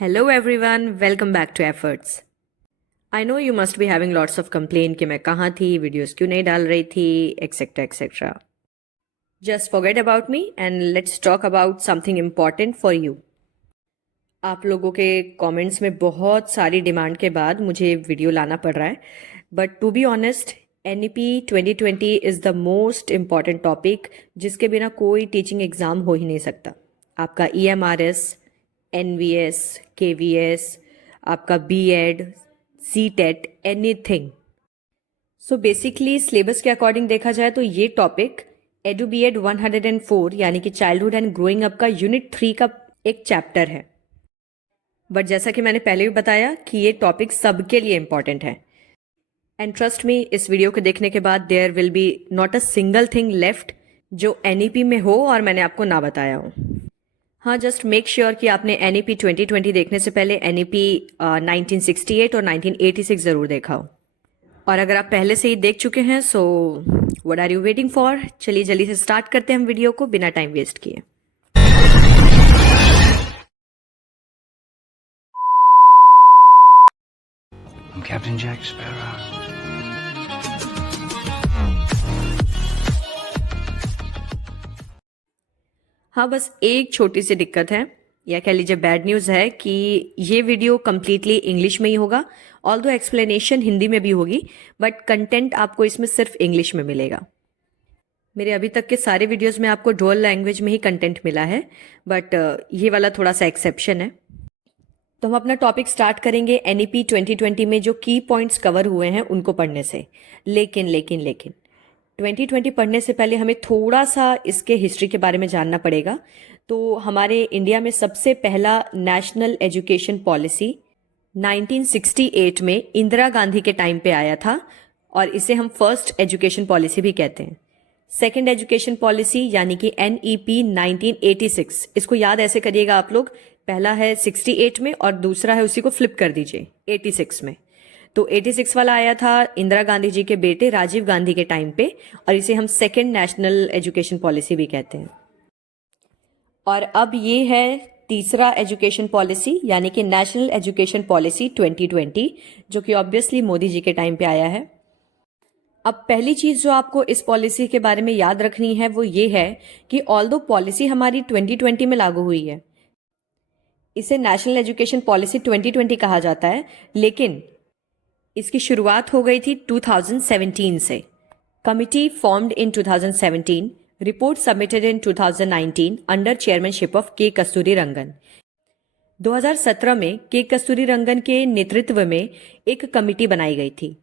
Hello everyone, welcome back to Efforts. I know you must be having lots of complaint कि मैं कहाँ थी, videos क्यों नहीं डाल रही थी, etc etc. Just forget about me and let's talk about something important for you. आप लोगों के कमेंट्स में बहुत सारी डिमांड के बाद मुझे वीडियो लाना पड़ रहा है, but to be honest NEP 2020 is the most important topic जिसके बिना कोई टीचिंग एग्ज़ाम हो ही नहीं सकता. आपका EMRS, NVS, KVS, आपका BEd, CTET, anything. So basically syllabus के अकॉर्डिंग देखा जाए तो ये टॉपिक एडू BEd 104 यानी कि चाइल्डहुड एंड ग्रोइंग अप का यूनिट 3 का एक चैप्टर है. बट जैसा कि मैंने पहले भी बताया कि ये टॉपिक सबके लिए इम्पॉर्टेंट है. एंड ट्रस्ट मी, इस वीडियो को देखने के बाद there will be not a single thing left जो NEP में हो और मैंने आपको ना बताया हो. हाँ, जस्ट मेक श्योर कि आपने NEP 2020 देखने से पहले NEP 1968 और 1986 ज़रूर देखा हो. और अगर आप पहले से ही देख चुके हैं so what are you waiting for. चलिए जल्दी से स्टार्ट करते हैं हम वीडियो को बिना टाइम वेस्ट किए. I'm Captain Jack Sparrow. हाँ, बस एक छोटी सी दिक्कत है या कह लीजिए बैड न्यूज़ है कि ये वीडियो कम्प्लीटली इंग्लिश में ही होगा. ऑल्दो एक्सप्लेनेशन हिंदी में भी होगी बट कंटेंट आपको इसमें सिर्फ इंग्लिश में मिलेगा. मेरे अभी तक के सारे वीडियोस में आपको डुअल लैंग्वेज में ही कंटेंट मिला है बट ये वाला थोड़ा सा एक्सेप्शन है. तो हम अपना टॉपिक स्टार्ट करेंगे NEP 2020 में जो की पॉइंट्स कवर हुए हैं उनको पढ़ने से. लेकिन 2020 पढ़ने से पहले हमें थोड़ा सा इसके हिस्ट्री के बारे में जानना पड़ेगा. तो हमारे इंडिया में सबसे पहला नेशनल एजुकेशन पॉलिसी 1968 में इंदिरा गांधी के टाइम पे आया था और इसे हम फर्स्ट एजुकेशन पॉलिसी भी कहते हैं. सेकेंड एजुकेशन पॉलिसी यानी कि NEP 1986, इसको याद ऐसे करिएगा आप लोग, पहला है 68 में और दूसरा है उसी को फ्लिप कर दीजिए 86 में. तो 86 वाला आया था इंदिरा गांधी जी के बेटे राजीव गांधी के टाइम पे और इसे हम सेकेंड नेशनल एजुकेशन पॉलिसी भी कहते हैं. और अब ये है तीसरा एजुकेशन पॉलिसी यानी कि नेशनल एजुकेशन पॉलिसी 2020 जो कि ऑब्वियसली मोदी जी के टाइम पे आया है. अब पहली चीज जो आपको इस पॉलिसी के बारे में याद रखनी है वो ये है कि ऑल्दो पॉलिसी हमारी 2020 में लागू हुई है, इसे नेशनल एजुकेशन पॉलिसी 2020 कहा जाता है, लेकिन इसकी शुरुआत हो गई थी 2017 से. Committee formed in 2017, report submitted in 2019 under chairmanship of के कस्तूरी रंगन. 2017 में के कस्तूरी रंगन के नेतृत्व में एक कमिटी बनाई गई थी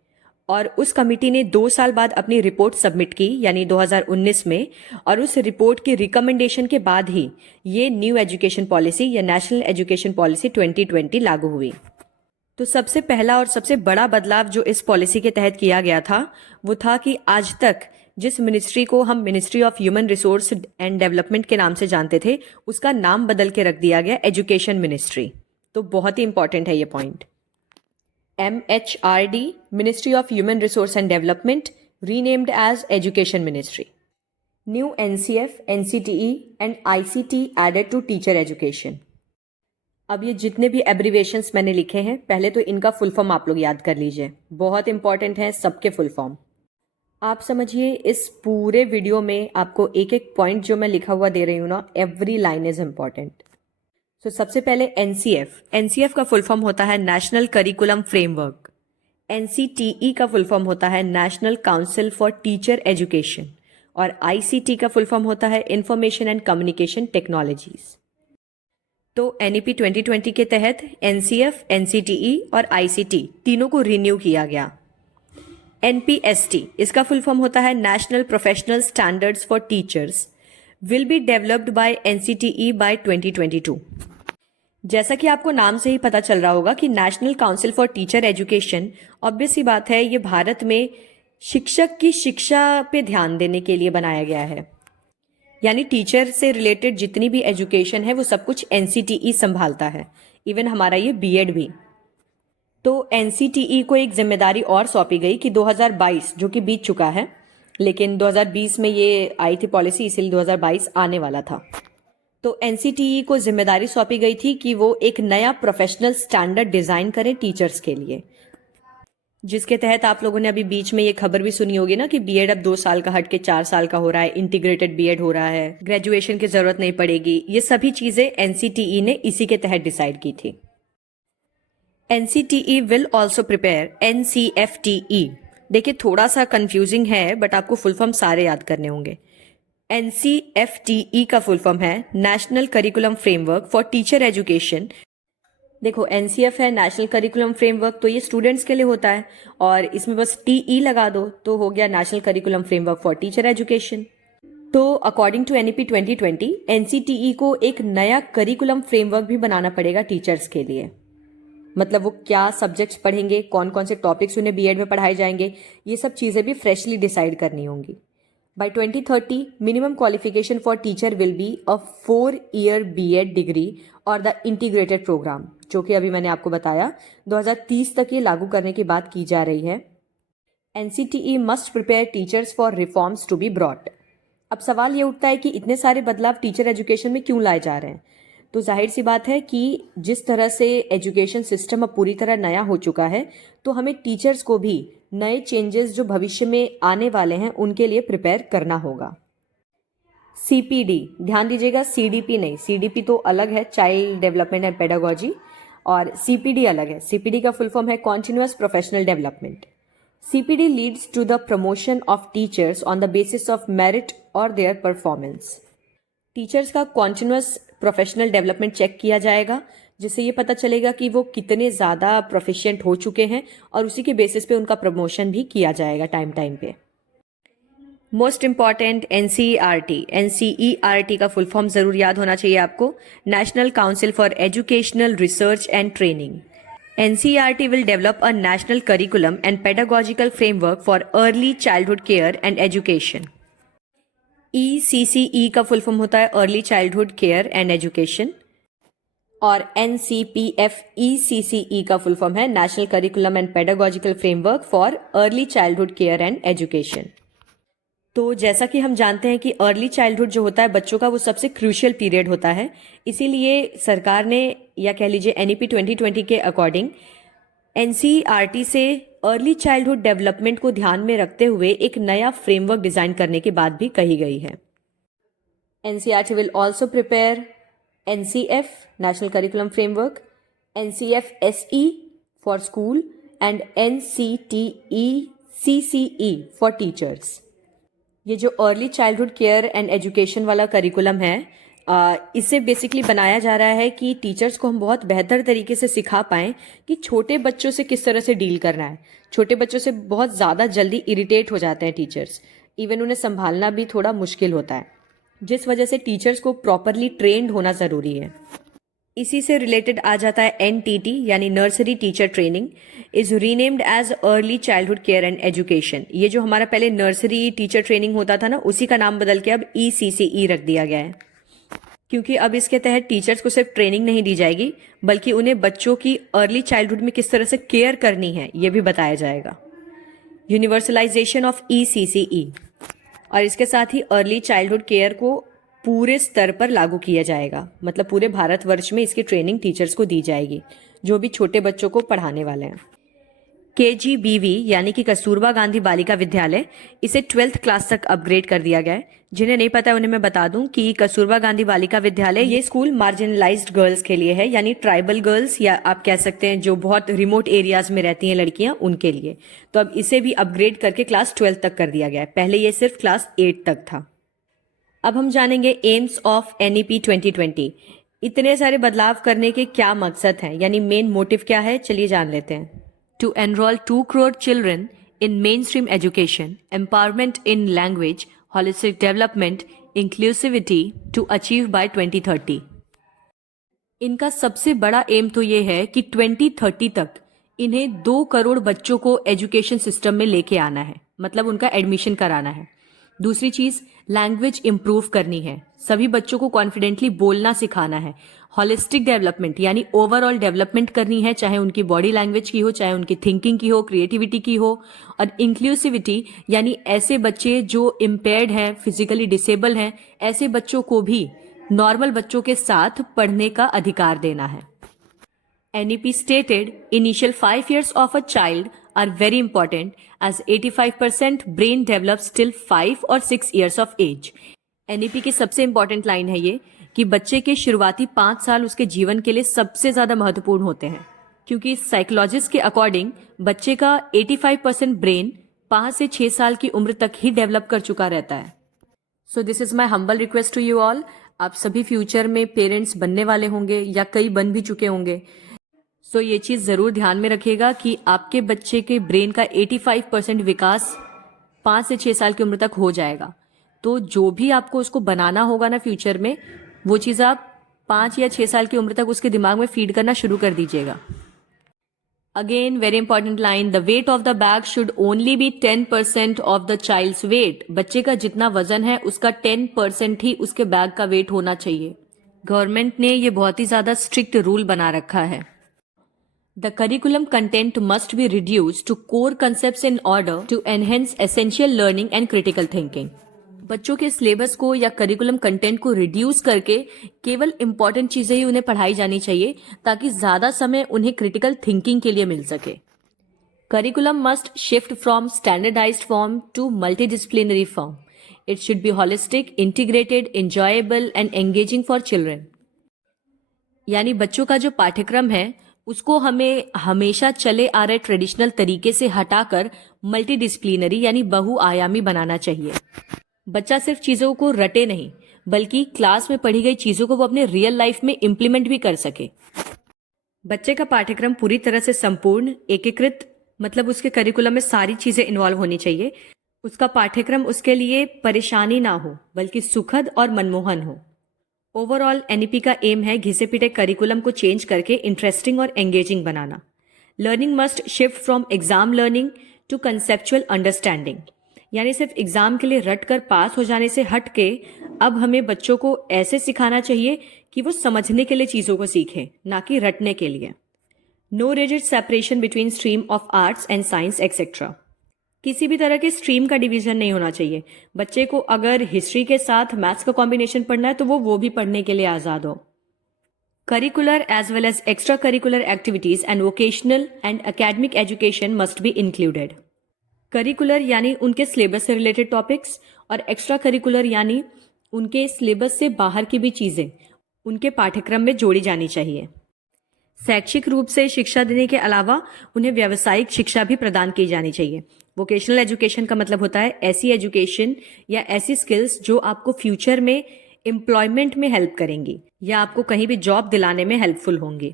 और उस कमिटी ने 2 साल बाद अपनी रिपोर्ट सबमिट की यानी 2019 में, और उस रिपोर्ट की रिकमेंडेशन के बाद ही ये न्यू एजुकेशन पॉलिसी या नेशनल एजुकेशन पॉलिसी 2020 लागू हुई. तो सबसे पहला और सबसे बड़ा बदलाव जो इस पॉलिसी के तहत किया गया था वो था कि आज तक जिस मिनिस्ट्री को हम ministry of human resource and development के नाम से जानते थे उसका नाम बदल के रख दिया गया एजुकेशन मिनिस्ट्री. तो बहुत ही इंपॉर्टेंट है ये point. MHRD, Ministry of Human Resource and Development, renamed as Education Ministry. New NCF, NCTE and ICT added to teacher education. अब ये जितने भी एब्रीवेशंस मैंने लिखे हैं पहले तो इनका फुल फॉर्म आप लोग याद कर लीजिए, बहुत इंपॉर्टेंट है सबके फुल फॉर्म. आप समझिए इस पूरे वीडियो में आपको एक एक पॉइंट जो मैं लिखा हुआ दे रही हूँ ना, एवरी लाइन इज इम्पॉर्टेंट. तो सबसे पहले NCF का फुल फॉर्म होता है नेशनल करिकुलम फ्रेमवर्क. NCTE का फुल फॉर्म होता है national council for teacher education और ICT का फुल फॉर्म होता है इंफॉर्मेशन एंड कम्युनिकेशन टेक्नोलॉजीज. तो NEP 2020 के तहत NCF, NCTE और ICT तीनों को रिन्यू किया गया. NPST इसका फुल फॉर्म होता है national professional standards for teachers, will be developed by NCTE by 2022. जैसा कि आपको नाम से ही पता चल रहा होगा कि national council for teacher education, obvious ही बात है ये भारत में शिक्षक की शिक्षा पे ध्यान देने के लिए बनाया गया है. यानी टीचर से रिलेटेड जितनी भी एजुकेशन है वो सब कुछ NCTE संभालता है, इवन हमारा ये BEd भी. तो NCTE को एक जिम्मेदारी और सौंपी गई कि 2022 जो कि बीत चुका है, लेकिन 2020 में ये आई थी पॉलिसी, इसीलिए 2022 आने वाला था. तो एनसीटीई को जिम्मेदारी सौंपी गई थी कि वो एक नया प्रोफेशनल स्टैंडर्ड डिजाइन करें टीचर्स के लिए, जिसके तहत आप लोगों ने अभी बीच में ये खबर भी सुनी होगी ना कि बीएड अब 2 साल का हट के 4 साल का हो रहा है, इंटीग्रेटेड बीएड हो रहा है, ग्रेजुएशन की जरूरत नहीं पड़ेगी। ये सभी चीजें एनसीटीई ने इसी के तहत डिसाइड की थी। NCTE will also prepare NCFTE. देखिए थोड़ा सा कंफ्यूजिंग है बट आपको फुल फॉर्म सारे याद करने होंगे। एनसीएफटीई का फुल फॉर्म है national curriculum framework for teacher education. देखो एनसीएफ है नेशनल करिकुलम फ्रेमवर्क, तो ये स्टूडेंट्स के लिए होता है और इसमें बस टीई लगा दो तो हो गया national curriculum framework for teacher education. तो अकॉर्डिंग टू एनईपी 2020 एनसीटीई को एक नया करिकुलम फ्रेमवर्क भी बनाना पड़ेगा टीचर्स के लिए। मतलब वो क्या सब्जेक्ट्स पढ़ेंगे, कौन कौन से टॉपिक्स उन्हें बीएड में पढ़ाए जाएंगे, ये सब चीजें भी फ्रेशली डिसाइड करनी होंगी। By 2030, minimum qualification for teacher will be a 4-year BEd degree और the integrated program, जो कि अभी मैंने आपको बताया 2030 तक ये लागू करने की बात की जा रही है। NCTE must prepare teachers for reforms to be brought। अब सवाल ये उठता है कि इतने सारे बदलाव टीचर एजुकेशन में क्यों लाए जा रहे हैं? तो जाहिर सी बात है कि जिस तरह से एजुकेशन सिस्टम अब पूरी तरह नया हो चुका है, तो हमें टीचर्स को भी नए चेंजेस जो भविष्य में आने वाले हैं उनके लिए प्रिपेयर करना होगा। सीपीडी, ध्यान दीजिएगा सीडीपी नहीं, सीडीपी तो अलग है, चाइल्ड डेवलपमेंट एंड पेडागोजी, और सीपीडी अलग है। सीपीडी का फुल फॉर्म है continuous professional development. CPD leads to the promotion of teachers on the basis of merit और देयर परफॉर्मेंस। टीचर्स का कॉन्टिन्यूअस प्रोफेशनल डेवलपमेंट चेक किया जाएगा, जिससे ये पता चलेगा कि वो कितने ज़्यादा प्रोफिशिएंट हो चुके हैं और उसी के बेसिस पे उनका प्रमोशन भी किया जाएगा टाइम टाइम पे। मोस्ट इंपॉर्टेंट एनसीईआरटी, एनसीईआरटी का फुल फॉर्म ज़रूर याद होना चाहिए आपको, national council for educational research and training. NCERT will develop a national curriculum and pedagogical framework for early childhood care and education। ECCE का full form होता है early childhood care and education, और NCPFECCE का full form है national curriculum and pedagogical framework for early childhood care and education. तो जैसा कि हम जानते हैं कि अर्ली चाइल्डहुड जो होता है बच्चों का, वो सबसे क्रूशियल पीरियड होता है, इसीलिए सरकार ने, या कह लीजिए NEP 2020 के अकॉर्डिंग NCERT से अर्ली चाइल्डहुड डेवलपमेंट को ध्यान में रखते हुए एक नया फ्रेमवर्क डिजाइन करने की बात भी कही गई है। NCERT will also prepare NCF national curriculum framework, NCFSE for school and NCTE-CCE for teachers. ये जो early childhood care and education वाला करिकुलम है, इसे बेसिकली बनाया जा रहा है कि टीचर्स को हम बहुत बेहतर तरीके से सिखा पाएं कि छोटे बच्चों से किस तरह से डील करना है। छोटे बच्चों से बहुत ज़्यादा जल्दी इरिटेट हो जाते हैं टीचर्स, इवन उन्हें संभालना भी थोड़ा मुश्किल होता है, जिस वजह से टीचर्स को प्रॉपरली ट्रेंड होना ज़रूरी है। इसी से रिलेटेड आ जाता है NTT यानी nursery teacher training, is renamed as early childhood care and education. ये जो हमारा पहले नर्सरी टीचर ट्रेनिंग होता था ना, उसी का नाम बदल के अब ECCE रख दिया गया है, क्योंकि अब इसके तहत टीचर्स को सिर्फ ट्रेनिंग नहीं दी जाएगी बल्कि उन्हें बच्चों की अर्ली चाइल्डहुड में किस तरह से केयर करनी है ये भी बताया जाएगा। यूनिवर्सलाइजेशन ऑफ ECCE, और इसके साथ ही अर्ली चाइल्डहुड केयर को पूरे स्तर पर लागू किया जाएगा, मतलब पूरे भारतवर्ष में इसकी ट्रेनिंग टीचर्स को दी जाएगी जो भी छोटे बच्चों को पढ़ाने वाले हैं। KGBV यानी कि कस्तूरबा गांधी बालिका विद्यालय, इसे 12th क्लास तक अपग्रेड कर दिया गया है। जिन्हें नहीं पता है उन्हें मैं बता दूं कि कस्तूरबा गांधी बालिका विद्यालय ये स्कूल मार्जिनलाइज्ड गर्ल्स के लिए है, यानी ट्राइबल गर्ल्स, या आप कह सकते हैं जो बहुत रिमोट एरियाज में रहती हैं लड़कियां, उनके लिए। तो अब इसे भी अपग्रेड करके क्लास 12 तक कर दिया गया है, पहले ये सिर्फ क्लास 8 तक था। अब हम जानेंगे एम्स ऑफ NEP 2020। इतने सारे बदलाव करने के क्या मकसद हैं, यानी मेन मोटिव क्या है, चलिए जान लेते हैं। To enrol 2 crore children in mainstream education, empowerment in language, holistic development, inclusivity to achieve by 2030। इनका सबसे बड़ा एम तो ये है कि 2030 तक इन्हें 2 करोड़ बच्चों को एजुकेशन सिस्टम में लेके आना है, मतलब उनका एडमिशन कराना है। दूसरी चीज, लैंग्वेज इंप्रूव करनी है, सभी बच्चों को कॉन्फिडेंटली बोलना सिखाना है। होलिस्टिक डेवलपमेंट यानी ओवरऑल डेवलपमेंट करनी है, चाहे उनकी बॉडी लैंग्वेज की हो, चाहे उनकी थिंकिंग की हो, क्रिएटिविटी की हो। और इंक्लूसिविटी यानी ऐसे बच्चे जो इम्पेयर्ड हैं, फिजिकली डिसेबल हैं, ऐसे बच्चों को भी नॉर्मल बच्चों के साथ पढ़ने का अधिकार देना है। NEP stated initial 5 years of a child are very important as 85% brain develops till 5 or 6 years of age. NEP की सबसे इंपॉर्टेंट लाइन है ये कि बच्चे के शुरुआती 5 साल उसके जीवन के लिए सबसे ज्यादा महत्वपूर्ण होते हैं, क्योंकि साइकोलॉजिस्ट के अकॉर्डिंग बच्चे का 85% ब्रेन 5 से 6 साल की उम्र तक ही डेवलप कर चुका रहता है। So this is my humble request to you all. आप सभी फ्यूचर में पेरेंट्स बनने वाले होंगे या कई बन भी चुके होंगे, सो ये चीज जरूर ध्यान में रखिएगा कि आपके बच्चे के ब्रेन का 85% विकास 5 से 6 साल की उम्र तक हो जाएगा। तो जो भी आपको उसको बनाना होगा ना फ्यूचर में, वो चीज आप 5 या 6 साल की उम्र तक उसके दिमाग में फीड करना शुरू कर दीजिएगा। Again very important line, the weight of the bag should only be 10% of the child's weight. बच्चे का जितना वजन है उसका 10% ही उसके बैग का वेट होना चाहिए। गवर्नमेंट ने ये बहुत ही ज्यादा स्ट्रिक्ट रूल बना रखा है। The curriculum content must be reduced to core concepts in order to enhance essential learning and critical thinking. बच्चों के सिलेबस को या करिकुलम कंटेंट को रिड्यूस करके केवल इंपॉर्टेंट चीजें ही उन्हें पढ़ाई जानी चाहिए ताकि ज्यादा समय उन्हें क्रिटिकल थिंकिंग के लिए मिल सके। Curriculum must shift from standardised form to multidisciplinary form. It should be holistic, integrated, enjoyable and engaging for children. यानी बच्चों का जो पाठ्यक्रम है उसको हमें हमेशा चले आ रहे ट्रेडिशनल तरीके से हटाकर मल्टीडिसिप्लिनरी यानी बहुआयामी बनाना चाहिए। बच्चा सिर्फ चीजों को रटे नहीं, बल्कि क्लास में पढ़ी गई चीजों को वो अपने रियल लाइफ में इम्प्लीमेंट भी कर सके। बच्चे का पाठ्यक्रम पूरी तरह से संपूर्ण, एकीकृत, मतलब उसके करिकुलम में सारी चीजें इन्वॉल्व होनी चाहिए। उसका पाठ्यक्रम उसके लिए परेशानी ना हो, बल्कि सुखद और मनमोहन हो। ओवरऑल एनईपी का एम है घिसे पिटे करिकुलम को चेंज करके इंटरेस्टिंग और एंगेजिंग बनाना। Learning must shift from exam learning to conceptual understanding, यानी सिर्फ एग्जाम के लिए रट कर पास हो जाने से हट के अब हमें बच्चों को ऐसे सिखाना चाहिए कि वो समझने के लिए चीजों को सीखें, ना कि रटने के लिए। No rigid separation between stream of arts and science etcetera. किसी भी तरह के स्ट्रीम का डिवीजन नहीं होना चाहिए। बच्चे को अगर हिस्ट्री के साथ मैथ्स का कॉम्बिनेशन पढ़ना है तो वो भी पढ़ने के लिए आजाद हो। Curricular as well as extra curricular activities and vocational and academic education must be included. Curricular यानी उनके सिलेबस से रिलेटेड टॉपिक्स, और एक्स्ट्रा करिकुलर यानी उनके सिलेबस से बाहर की भी चीजें उनके पाठ्यक्रम में जोड़ी जानी चाहिए। शैक्षिक रूप से शिक्षा देने के अलावा उन्हें व्यावसायिक शिक्षा भी प्रदान की जानी चाहिए। वोकेशनल एजुकेशन का मतलब होता है ऐसी एजुकेशन या ऐसी स्किल्स जो आपको फ्यूचर में एम्प्लॉयमेंट में हेल्प करेंगी या आपको कहीं भी जॉब दिलाने में हेल्पफुल होंगी।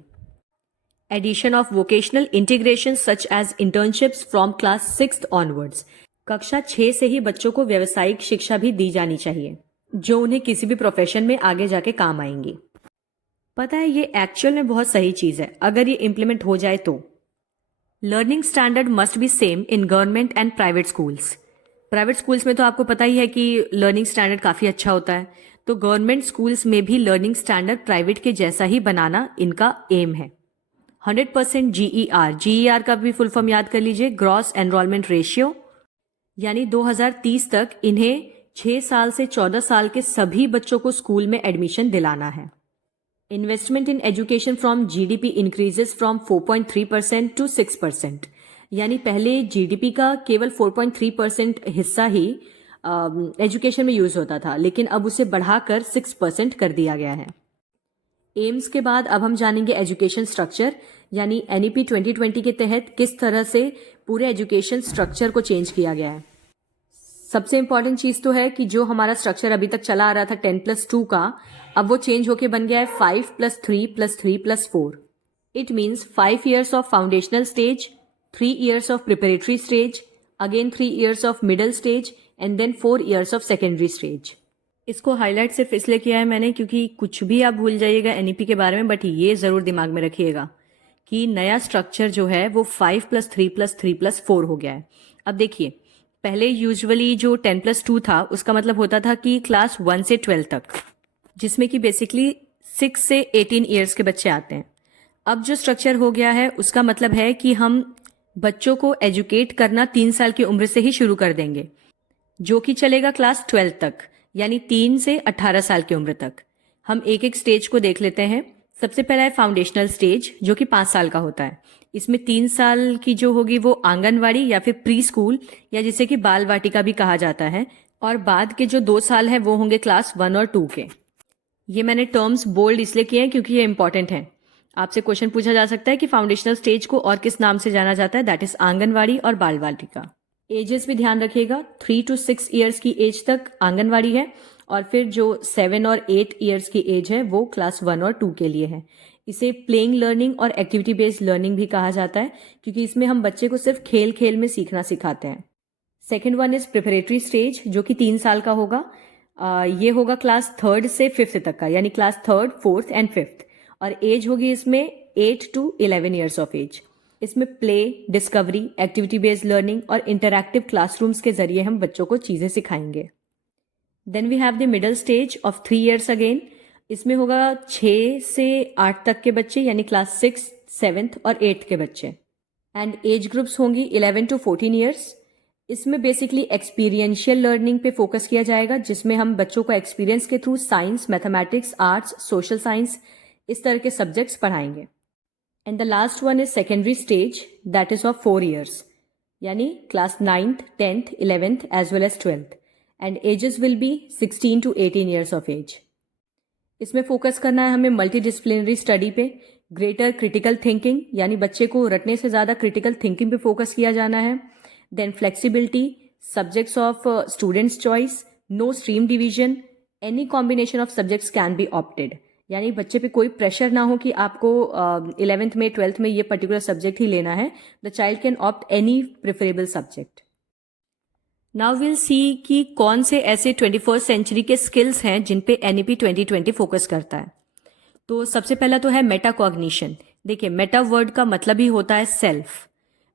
Addition of vocational integration such as internships from class 6th onwards. कक्षा 6 से ही बच्चों को व्यावसायिक शिक्षा भी दी जानी चाहिए जो उन्हें किसी भी प्रोफेशन में आगे जाके काम आएंगी। पता है ये एक्चुअल में बहुत सही चीज है अगर ये इम्प्लीमेंट हो जाए तो। Learning standard must be same in government and private schools. Private schools में तो आपको पता ही है कि लर्निंग स्टैंडर्ड काफी अच्छा होता है, तो गवर्नमेंट स्कूल्स में भी लर्निंग स्टैंडर्ड प्राइवेट के जैसा ही बनाना इनका एम है। 100% GER का भी फुल फॉर्म याद कर लीजिए, ग्रॉस एनरोलमेंट रेशियो, यानी 2030 तक इन्हें 6 साल से 14 साल के सभी बच्चों को स्कूल में एडमिशन दिलाना है। Investment in education from GDP increases from 4.3% to 6%, यानी पहले जीडीपी का केवल 4.3% हिस्सा ही एजुकेशन में यूज होता था, लेकिन अब उसे बढ़ाकर 6% कर दिया गया है। एम्स के बाद अब हम जानेंगे एजुकेशन स्ट्रक्चर, यानी एनईपी 2020 के तहत किस तरह से पूरे एजुकेशन स्ट्रक्चर को चेंज किया गया है। सबसे इंपॉर्टेंट चीज तो है कि जो हमारा स्ट्रक्चर अभी तक चला आ रहा था 10+2 का, अब वो चेंज होके बन गया है 5+3+3+4। It means 5 years of foundational stage, 3 years of preparatory stage, again 3 years of middle stage and then 4 years of secondary stage. इसको हाईलाइट सिर्फ इसलिए किया है मैंने क्योंकि कुछ भी आप भूल जाइएगा एनईपी के बारे में, बट ये जरूर दिमाग में रखिएगा कि नया स्ट्रक्चर जो है वो 5+3+3+4 हो गया है। अब देखिए, पहले यूजुअली जो 10+2 था उसका मतलब होता था कि क्लास 1 से 12 तक, जिसमें कि बेसिकली 6 से 18 years के बच्चे आते हैं। अब जो स्ट्रक्चर हो गया है उसका मतलब है कि हम बच्चों को एजुकेट करना 3 साल की उम्र से ही शुरू कर देंगे, जो कि चलेगा क्लास 12 तक, यानी 3 से 18 साल की उम्र तक। हम एक एक स्टेज को देख लेते हैं। सबसे पहला है फाउंडेशनल स्टेज, जो कि 5 साल का होता है। इसमें 3 साल की जो होगी वो आंगनवाड़ी या फिर प्री स्कूल या जिसे कि बाल वाटिका भी कहा जाता है, और बाद के जो 2 साल है वो होंगे क्लास 1 और 2 के। ये मैंने टर्म्स बोल्ड इसलिए किए हैं क्योंकि ये इंपॉर्टेंट हैं। आपसे क्वेश्चन पूछा जा सकता है कि फाउंडेशनल स्टेज को और किस नाम से जाना जाता है, दैट इज आंगनवाड़ी और बाल वाटिका। एजेस भी ध्यान रखिएगा, 3 to 6 ईयर्स की एज तक आंगनवाड़ी है, और फिर जो 7 और 8 ईयर्स की एज है वो क्लास 1 और 2 के लिए है। इसे प्लेइंग लर्निंग और एक्टिविटी बेस्ड लर्निंग भी कहा जाता है, क्योंकि इसमें हम बच्चे को सिर्फ खेल खेल में सीखना सिखाते हैं। Second one is preparatory stage, जो कि 3 साल का होगा। ये होगा क्लास 3rd से 5th तक का, यानी class 3rd, 4th and 5th, और एज होगी इसमें 8 to 11 ईयर्स ऑफ एज। इसमें play, discovery, activity based learning और इंटरैक्टिव क्लासरूम्स के जरिए हम बच्चों को चीजें सिखाएंगे। Then we have the middle stage of 3 years again. इसमें होगा 6 से 8 तक के बच्चे, यानी क्लास 6, 7th और 8th के बच्चे, एंड एज ग्रुप्स होंगी 11 to 14 ईयर्स। इसमें बेसिकली एक्सपीरियंशियल लर्निंग पे फोकस किया जाएगा, जिसमें हम बच्चों को एक्सपीरियंस के through science, mathematics, arts, social science, इस तरह के सब्जेक्ट्स पढ़ाएंगे। And the last one is secondary stage, that is of 4 years, यानी class 9th, 10th, 11th as well as 12th, and ages will be 16 to 18 years of age. इसमें focus करना है हमें multi disciplinary study पे, greater critical thinking, यानी बच्चे को रटने से ज्यादा क्रिटिकल थिंकिंग पे फोकस किया जाना है। Then flexibility, subjects of students choice, no stream division, any combination of subjects can be opted, यानी बच्चे पे कोई प्रेशर ना हो कि आपको 11th में 12th में ये पर्टिकुलर सब्जेक्ट ही लेना है। The child can opt any preferable subject. Now will see कि कौन से ऐसे 21st सेंचुरी के स्किल्स हैं जिन पे एनईपी 2020 फोकस करता है। तो सबसे पहला तो है मेटाकॉग्निशन। देखिए, मेटा वर्ड का मतलब ही होता है self.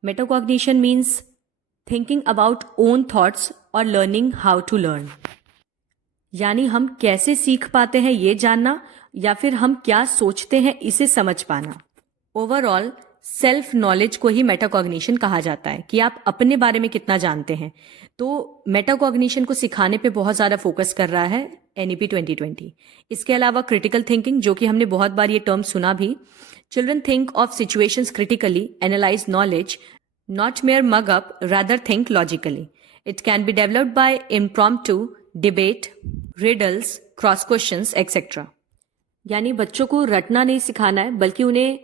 Metacognition means thinking about own thoughts और लर्निंग हाउ टू लर्न, यानी हम कैसे सीख पाते हैं ये जानना, या फिर हम क्या सोचते हैं इसे समझ पाना। ओवरऑल सेल्फ नॉलेज को ही मेटाकॉग्निशन कहा जाता है, कि आप अपने बारे में कितना जानते हैं। तो मेटाकॉग्निशन को सिखाने पे बहुत ज्यादा फोकस कर रहा है एनईपी 2020। इसके अलावा क्रिटिकल थिंकिंग, जो कि हमने बहुत बार ये टर्म सुना भी। Children think of situations critically, analyse knowledge, not mere mug up, rather think logically. It can be developed by impromptu, debate, riddles, cross questions, etc. यानी बच्चों को रटना नहीं सिखाना है, बल्कि उन्हें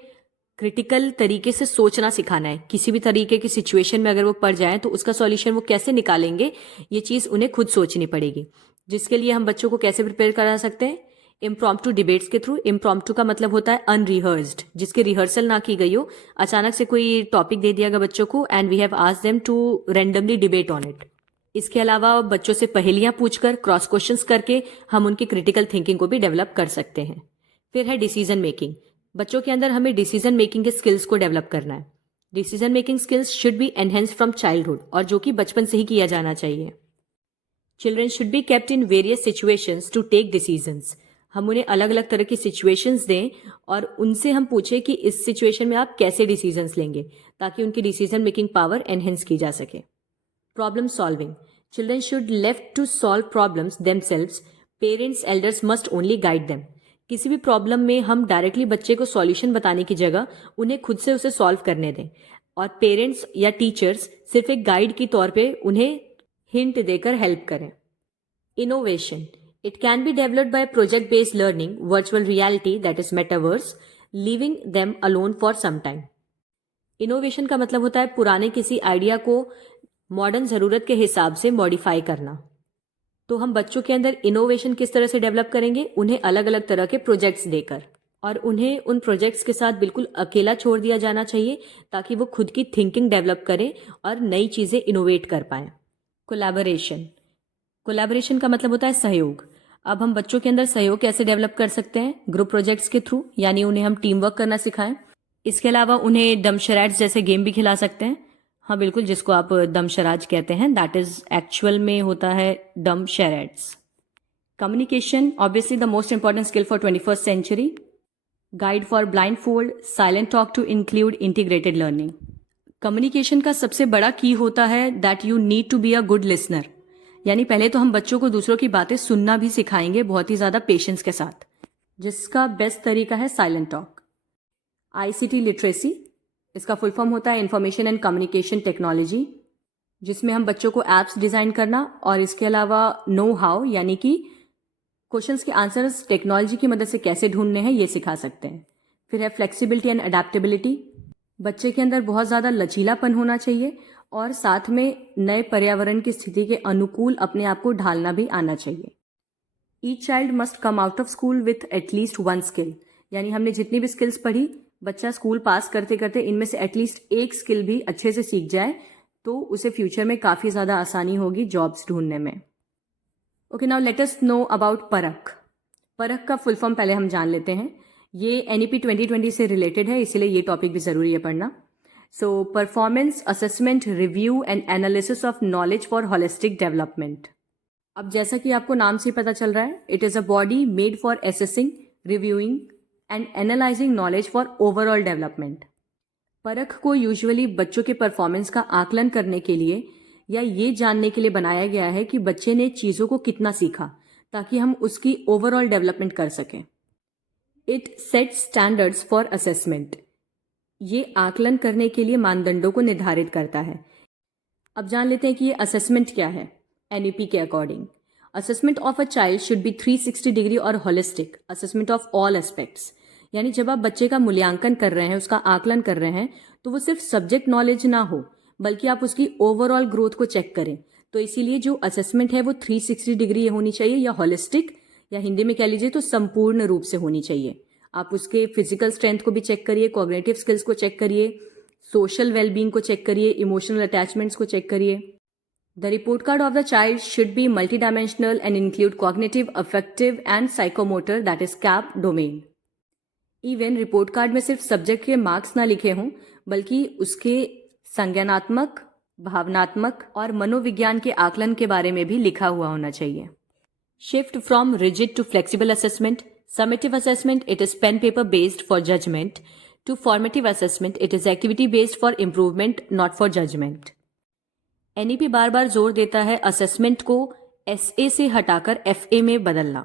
क्रिटिकल तरीके से सोचना सिखाना है। किसी भी तरीके की सिचुएशन में अगर वो पड़ जाए तो उसका सॉल्यूशन वो कैसे निकालेंगे, ये चीज उन्हें खुद सोचनी पड़ेगी। जिसके लिए हम बच्चों को कैसे प्रिपेयर करा सकते हैं, इम्प्रॉम्प्टू डिबेट्स के थ्रू। इम्प्रॉम्प्टू का मतलब होता है अनरिहर्स्ड, जिसकी रिहर्सल ना की गई हो। अचानक से कोई टॉपिक दे दिया गया बच्चों को, and we have asked them to randomly debate on it. इसके अलावा बच्चों से पहेलियां पूछकर, क्रॉस क्वेश्चंस करके हम उनकी क्रिटिकल थिंकिंग को भी डेवलप कर सकते हैं। फिर है डिसीजन मेकिंग। बच्चों के अंदर हमें डिसीजन मेकिंग के स्किल्स को डेवलप करना है। Decision making skills should be enhanced from childhood, और जो कि बचपन से ही किया जाना चाहिए। Children should be kept in various situations to take decisions. हम उन्हें अलग अलग तरह की सिचुएशंस दें और उनसे हम पूछे कि इस सिचुएशन में आप कैसे डिसीजंस लेंगे, ताकि उनकी डिसीजन मेकिंग पावर एनहेंस की जा सके। Problem solving. Children should left to solve problems themselves. Parents, elders must only guide them. किसी भी प्रॉब्लम में हम डायरेक्टली बच्चे को सॉल्यूशन बताने की जगह उन्हें खुद से उसे सॉल्व करने दें, और पेरेंट्स या टीचर्स सिर्फ एक गाइड की तौर पे उन्हें हिंट देकर हेल्प करें। Innovation. It can be developed by project-based learning, virtual reality, that is metaverse, leaving them alone for some time. Innovation का मतलब होता है पुराने किसी आइडिया को मॉडर्न जरूरत के हिसाब से मॉडिफाई करना। तो हम बच्चों के अंदर इनोवेशन किस तरह से डेवलप करेंगे, उन्हें अलग अलग तरह के प्रोजेक्ट्स देकर, और उन्हें उन प्रोजेक्ट्स के साथ बिल्कुल अकेला छोड़ दिया जाना चाहिए, ताकि वो खुद की थिंकिंग डेवलप करें और नई चीजें इनोवेट कर पाएं। कोलैबोरेशन। कोलैबोरेशन का मतलब होता है सहयोग। अब हम बच्चों के अंदर सहयोग कैसे डेवलप कर सकते हैं, ग्रुप प्रोजेक्ट्स के थ्रू, यानी उन्हें हम टीम वर्क करना सिखाएं। इसके अलावा उन्हें डमशराड्स जैसे गेम भी खिला सकते हैं। हाँ बिल्कुल, जिसको आप दमशराज कहते हैं, दैट इज एक्चुअल में होता है डमशराड्स। Communication, obviously the most important skill for 21st century. Guide for blindfold, silent talk to include integrated learning. Communication का सबसे बड़ा की होता है that you need to be a good listener, यानी पहले तो हम बच्चों को दूसरों की बातें सुनना भी सिखाएंगे बहुत ही ज्यादा पेशेंस के साथ। जिसका बेस्ट तरीका है साइलेंट टॉक। आईसीटी लिटरेसी, इसका फुल फॉर्म होता है इंफॉर्मेशन एंड कम्युनिकेशन टेक्नोलॉजी, जिसमें हम बच्चों को ऐप्स डिज़ाइन करना और इसके अलावा नो हाउ यानी कि क्वेश्चंस के आंसर्स टेक्नोलॉजी की मदद से कैसे ढूंढने हैं ये सिखा सकते हैं। फिर है फ्लेक्सिबिलिटी एंड अडेप्टेबिलिटी, बच्चे के अंदर बहुत ज़्यादा लचीलापन होना चाहिए और साथ में नए पर्यावरण की स्थिति के अनुकूल अपने आप को ढालना भी आना चाहिए। Each child must come out of school with at least one skill, यानी हमने जितनी भी स्किल्स पढ़ी बच्चा स्कूल पास करते करते इनमें से एटलीस्ट एक स्किल भी अच्छे से सीख जाए तो उसे फ्यूचर में काफ़ी ज़्यादा आसानी होगी जॉब्स ढूंढने में। Okay, now let us know about परख। परख का फुल फॉर्म पहले हम जान लेते हैं। ये एनईपी 2020 से रिलेटेड है, इसीलिए ये टॉपिक भी ज़रूरी है पढ़ना। So performance assessment review and analysis of knowledge for holistic development. अब जैसा कि आपको नाम से पता चल रहा है, it is a body made for assessing, reviewing and analysing knowledge for overall development. परख को यूजुअली बच्चों के परफॉर्मेंस का आकलन करने के लिए या ये जानने के लिए बनाया गया है कि बच्चे ने चीज़ों को कितना सीखा, ताकि हम उसकी ओवरऑल डेवलपमेंट कर सकें। It set standards for assessment, ये आकलन करने के लिए मानदंडों को निर्धारित करता है। अब जान लेते हैं कि ये असेसमेंट क्या है। एनईपी के according assessment of a child should be 360 degree और holistic assessment of all aspects, यानी जब आप बच्चे का मूल्यांकन कर रहे हैं, उसका आकलन कर रहे हैं, तो वो सिर्फ सब्जेक्ट नॉलेज ना हो बल्कि आप उसकी ओवरऑल ग्रोथ को चेक करें। तो इसीलिए जो असेसमेंट है वो 360 डिग्री होनी चाहिए या होलिस्टिक, या हिंदी में कह लीजिए तो संपूर्ण रूप से होनी चाहिए। आप उसके फिजिकल स्ट्रेंथ को भी चेक करिए, कॉग्निटिव स्किल्स को चेक करिए, सोशल वेलबींग को चेक करिए, इमोशनल अटैचमेंट्स को चेक करिए। The report card of the child should B multi dimensional and include cognitive, affective and psychomotor, that is cap domain. Even report card में सिर्फ subject के marks ना लिखे हों बल्कि उसके संज्ञानात्मक, भावनात्मक और मनोविज्ञान के आकलन के बारे में भी लिखा हुआ होना चाहिए। Shift from rigid to flexible assessment. Summative assessment, it is pen paper based for judgment. To formative assessment, it is activity based for improvement, not for judgment. NEP बार बार जोर देता है असेसमेंट को SA से हटाकर FA में बदलना।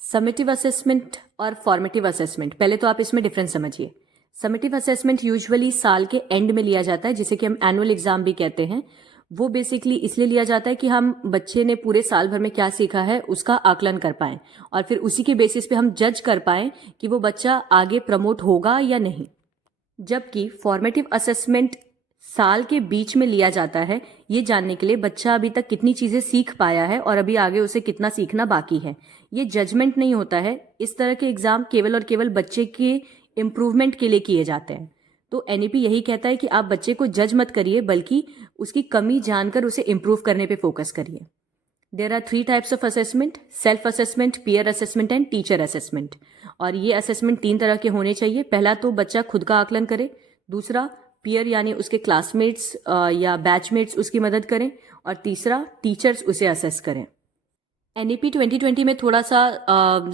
Summative assessment और formative assessment, पहले तो आप इसमें डिफरेंस समझिए। समेटिव असेसमेंट यूजुअली साल के एंड में लिया जाता है, जिसे कि हम एनुअल एग्जाम भी कहते हैं। वो बेसिकली इसलिए लिया जाता है कि हम बच्चे ने पूरे साल भर में क्या सीखा है उसका आकलन कर पाएं और फिर उसी के बेसिस पे हम जज कर पाएं कि वो बच्चा आगे प्रमोट होगा या नहीं। जबकि फॉर्मेटिव असेसमेंट साल के बीच में लिया जाता है ये जानने के लिए बच्चा अभी तक कितनी चीज़ें सीख पाया है और अभी आगे उसे कितना सीखना बाकी है। ये जजमेंट नहीं होता है। इस तरह के एग्जाम केवल और केवल बच्चे के इम्प्रूवमेंट के लिए किए जाते हैं। तो एनईपी यही कहता है कि आप बच्चे को जज मत करिए बल्कि उसकी कमी जानकर उसे इम्प्रूव करने पे फोकस करिए। There are 3 types of assessment, self assessment, peer assessment and teacher assessment. और ये असेसमेंट 3 तरह के होने चाहिए। पहला तो बच्चा खुद का आकलन करे, दूसरा पीयर यानी उसके क्लासमेट्स या बैचमेट्स उसकी मदद करें, और तीसरा टीचर्स उसे असेस करें। एनईपी 2020 में थोड़ा सा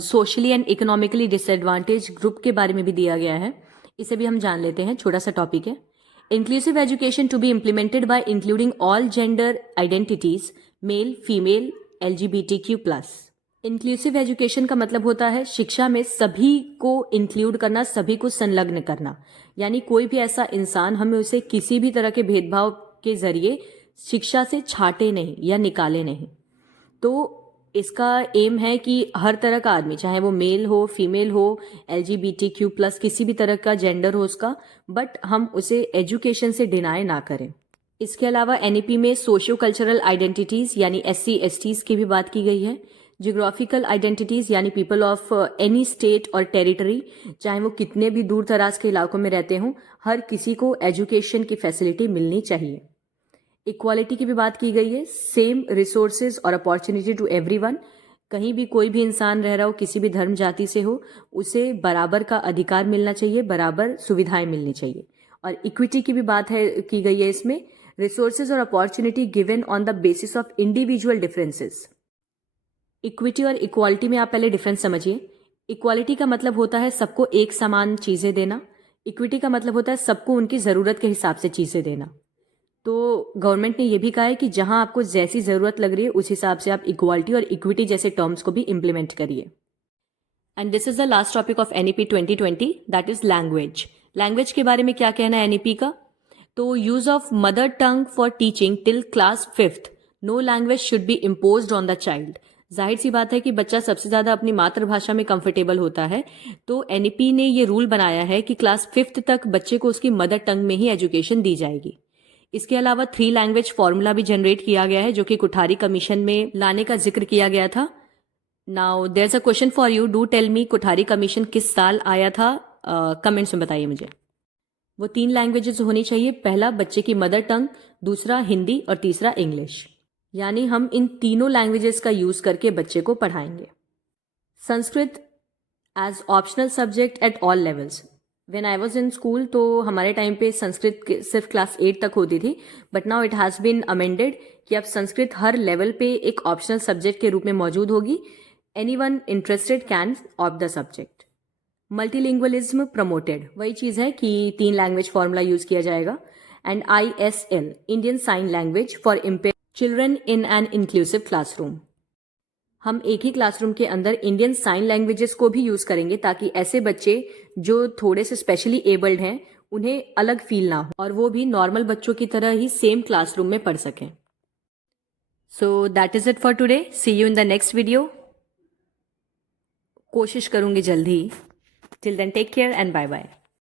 socially and economically disadvantage group के बारे में भी दिया गया है, इसे भी हम जान लेते हैं। छोटा सा टॉपिक है। Inclusive education to be implemented by including all gender identities, male, female, LGBTQ+। Inclusive education का मतलब होता है शिक्षा में सभी को इंक्लूड करना, सभी को संलग्न करना, यानी कोई भी ऐसा इंसान हमें उसे किसी भी तरह के भेदभाव के जरिए शिक्षा से छाटे नहीं या निकाले नहीं। तो इसका एम है कि हर तरह का आदमी, चाहे वो मेल हो, फीमेल हो, LGBTQ+, किसी भी तरह का जेंडर हो उसका, बट हम उसे एजुकेशन से डिनाई ना करें। इसके अलावा एनईपी में सोशियो कल्चरल आइडेंटिटीज़ यानी SC STs की भी बात की गई है। जियोग्राफिकल आइडेंटिटीज़ यानी पीपल ऑफ एनी स्टेट और टेरिटरी, चाहे वो कितने भी दूर दराज के इलाकों में रहते हों, हर किसी को एजुकेशन की फैसिलिटी मिलनी चाहिए। इक्वालिटी की भी बात की गई है। सेम रिसोर्सेज और अपॉर्चुनिटी टू एवरीवन, कहीं भी कोई भी इंसान रह रहा हो, किसी भी धर्म जाति से हो, उसे बराबर का अधिकार मिलना चाहिए, बराबर सुविधाएं मिलनी चाहिए। और इक्विटी की भी बात है की गई है इसमें। रिसोर्सेज और opportunity given on the basis of individual differences. Equity और इक्वालिटी में आप पहले डिफरेंस समझिए। इक्वालिटी का मतलब होता है सबको एक समान चीज़ें देना। इक्विटी का मतलब होता है सबको उनकी ज़रूरत के हिसाब से चीज़ें देना। तो गवर्नमेंट ने यह भी कहा है कि जहां आपको जैसी ज़रूरत लग रही है उस हिसाब से आप इक्वालिटी और इक्विटी जैसे टर्म्स को भी इम्प्लीमेंट करिए। And this is the last topic of NEP 2020, that is language. Language के बारे में क्या कहना है NEP का? तो use of mother tongue for teaching till class 5th, no language should be imposed on the child. जाहिर सी बात है कि बच्चा सबसे ज्यादा अपनी मातृभाषा में कंफर्टेबल होता है, तो NEP ने ये रूल बनाया है कि क्लास 5th तक बच्चे को उसकी मदर टंग में ही एजुकेशन दी जाएगी। इसके अलावा 3 लैंग्वेज फॉर्मूला भी जनरेट किया गया है, जो कि कोठारी कमीशन में लाने का जिक्र किया गया था। Now there is a question for you, do tell me Kothari commission किस साल आया था? कमेंट्स में बताइए मुझे। वो 3 लैंग्वेजेस होनी चाहिए, पहला बच्चे की मदर टंग, दूसरा हिंदी और तीसरा इंग्लिश। यानी हम इन तीनों लैंग्वेजेस का यूज करके बच्चे को पढ़ाएंगे। Sanskrit as optional subject at all levels. When I was in school तो हमारे टाइम पे संस्कृत सिर्फ क्लास 8 तक होती थी, but now it has been amended कि अब संस्कृत हर लेवल पे एक ऑप्शनल सब्जेक्ट के रूप में मौजूद होगी। Anyone interested can opt the subject. Multilingualism promoted, वही चीज़ है कि 3 लैंग्वेज फॉर्मूला यूज किया जाएगा। And ISL, Indian sign language for impaired children in an inclusive classroom. हम एक ही क्लासरूम के अंदर इंडियन साइन लैंग्वेजेस को भी यूज करेंगे, ताकि ऐसे बच्चे जो थोड़े से स्पेशली एबल्ड हैं उन्हें अलग फील ना हो और वो भी नॉर्मल बच्चों की तरह ही सेम क्लासरूम में पढ़ सकें। So that is it for today, see you in the next video. कोशिश करूंगी जल्दी। Till then take care and bye bye.